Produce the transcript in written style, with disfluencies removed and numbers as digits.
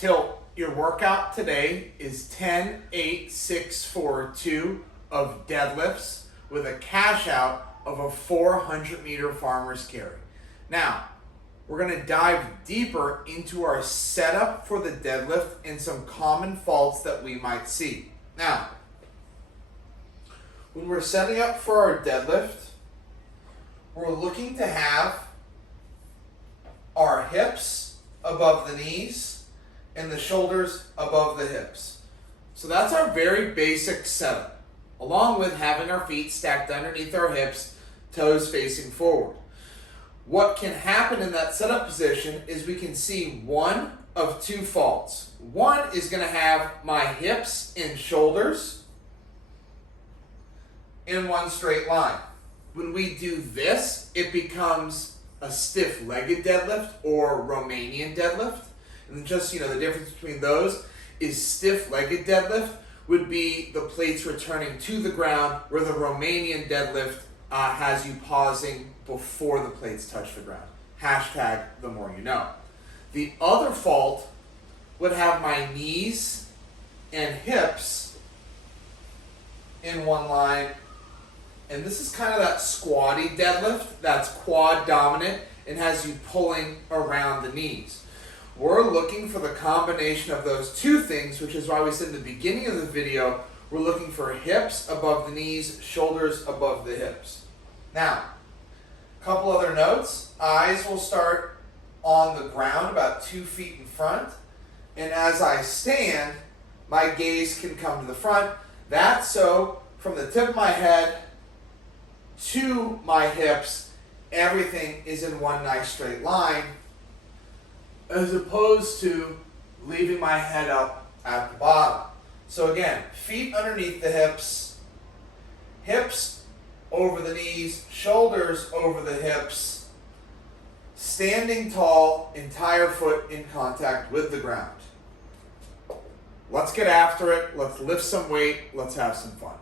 Tilt, your workout today is 10, 8, 6, 4, 2 of deadlifts with a cash out of a 400-meter farmer's carry. Now, we're going to dive deeper into our setup for the deadlift and some common faults that we might see. Now, when we're setting up for our deadlift, we're looking to have our hips above the knees and the shoulders above the hips. So that's our very basic setup, along with having our feet stacked underneath our hips, toes facing forward. What can happen in that setup position is we can see one of two faults. One is going to have my hips and shoulders in one straight line. When we do this, it becomes a stiff-legged deadlift or Romanian deadlift. And just, the difference between those is stiff-legged deadlift would be the plates returning to the ground, where the Romanian deadlift has you pausing before the plates touch the ground. Hashtag the more you know. The other fault would have my knees and hips in one line. And this is kind of that squatty deadlift that's quad dominant and has you pulling around the knees. We're looking for the combination of those two things, which is why we said in the beginning of the video, we're looking for hips above the knees, shoulders above the hips. Now, a couple other notes. Eyes will start on the ground about 2 feet in front. And as I stand, my gaze can come to the front. That's so from the tip of my head to my hips, everything is in one nice straight line, as opposed to leaving my head up at the bottom. So again, feet underneath the hips, hips over the knees, shoulders over the hips, standing tall, entire foot in contact with the ground. Let's get after it. Let's lift some weight. Let's have some fun.